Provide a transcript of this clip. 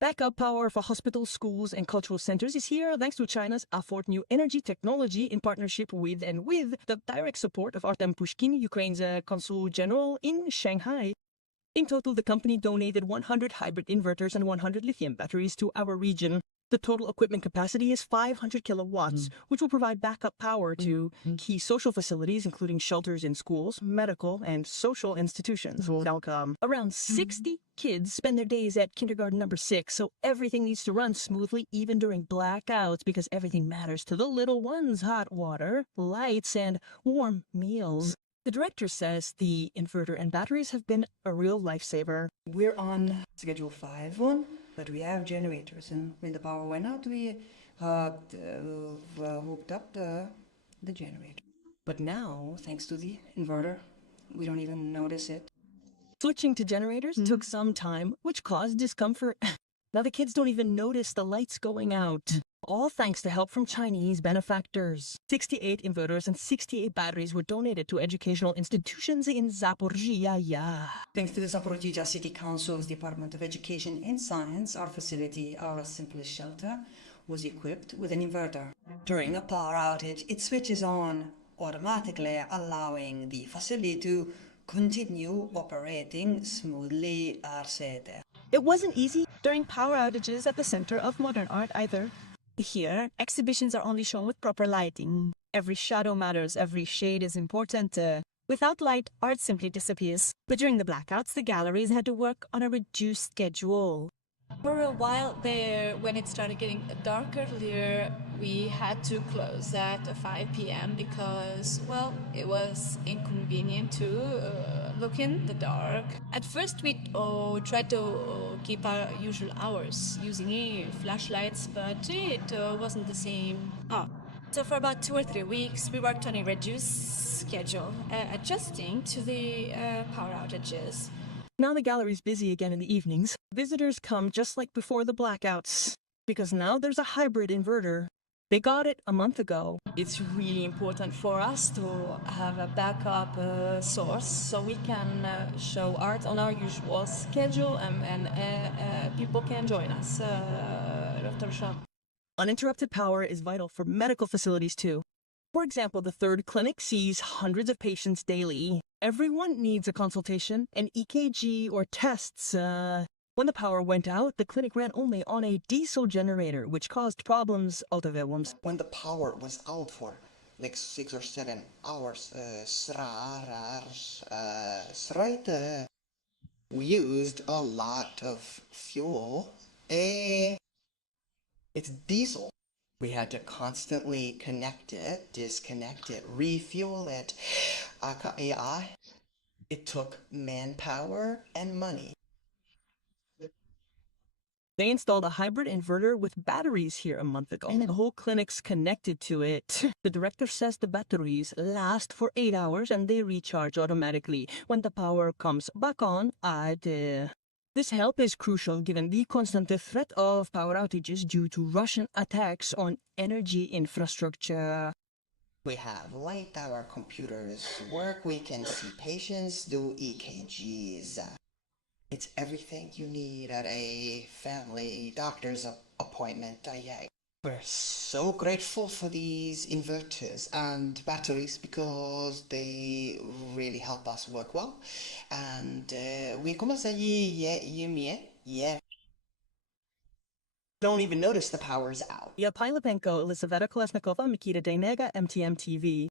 Backup power for hospitals, schools, and cultural centers is here thanks to China's Afore new energy technology in partnership with the direct support of Artem Pushkin, Ukraine's consul general in Shanghai. In total, the company donated 100 hybrid inverters and 100 lithium batteries to our region. The total equipment capacity is 500 kilowatts, which will provide backup power to key social facilities, including shelters in schools, medical, and social institutions. Around 60 kids spend their days at kindergarten number 6, so everything needs to run smoothly even during blackouts because everything matters to the little ones: hot water, lights, and warm meals. The director says the inverter and batteries have been a real lifesaver. We're on schedule 5 but we have generators, and when the power went out, we hooked up the generator. But now, thanks to the inverter, we don't even notice it. Switching to generators took some time, which caused discomfort. Now the kids don't even notice the lights going out. All thanks to help from Chinese benefactors. 68 inverters and 68 batteries were donated to educational institutions in Zaporizhzhia. Thanks to the Zaporizhzhia City Council's Department of Education and Science, our facility, our simplest shelter, was equipped with an inverter. During a power outage, it switches on automatically, allowing the facility to continue operating smoothly. It wasn't easy during power outages at the Center of Modern Art either. Here, exhibitions are only shown with proper lighting. Every shadow matters, every shade is important. Without light, art simply disappears. But during the blackouts, the galleries had to work on a reduced schedule. For a while there, when it started getting dark earlier, we had to close at 5 p.m. because, well, it was inconvenient to look in the dark. At first, we tried to keep our usual hours using flashlights, but it wasn't the same. So for about 2 or 3 weeks, we worked on a reduced schedule, adjusting to the power outages. Now the gallery's busy again in the evenings. Visitors come just like before the blackouts, because now there's a hybrid inverter. They got it a month ago. It's really important for us to have a backup source so we can show art on our usual schedule and people can join us after the show. Uninterrupted power is vital for medical facilities too. For example, the third clinic sees hundreds of patients daily. Everyone needs a consultation, an EKG, or tests. When the power went out, the clinic ran only on a diesel generator, which caused problems. When the power was out for like 6 or 7 hours, we used a lot of fuel. It's diesel. We had to constantly connect it, disconnect it, refuel it. It took manpower and money. They installed a hybrid inverter with batteries here a month ago, and the whole clinic's connected to it. The director says the batteries last for 8 hours and they recharge automatically when the power comes back on. This help is crucial given the constant threat of power outages due to Russian attacks on energy infrastructure. We have light, our computers work, we can see patients, do EKGs. It's everything you need at a family doctor's appointment. We're so grateful for these inverters and batteries because they really help us work well. And we don't even notice the power's out. Yapailapenko, Elizaveta Kolesnikova, Mikita Daynega, MTM TV.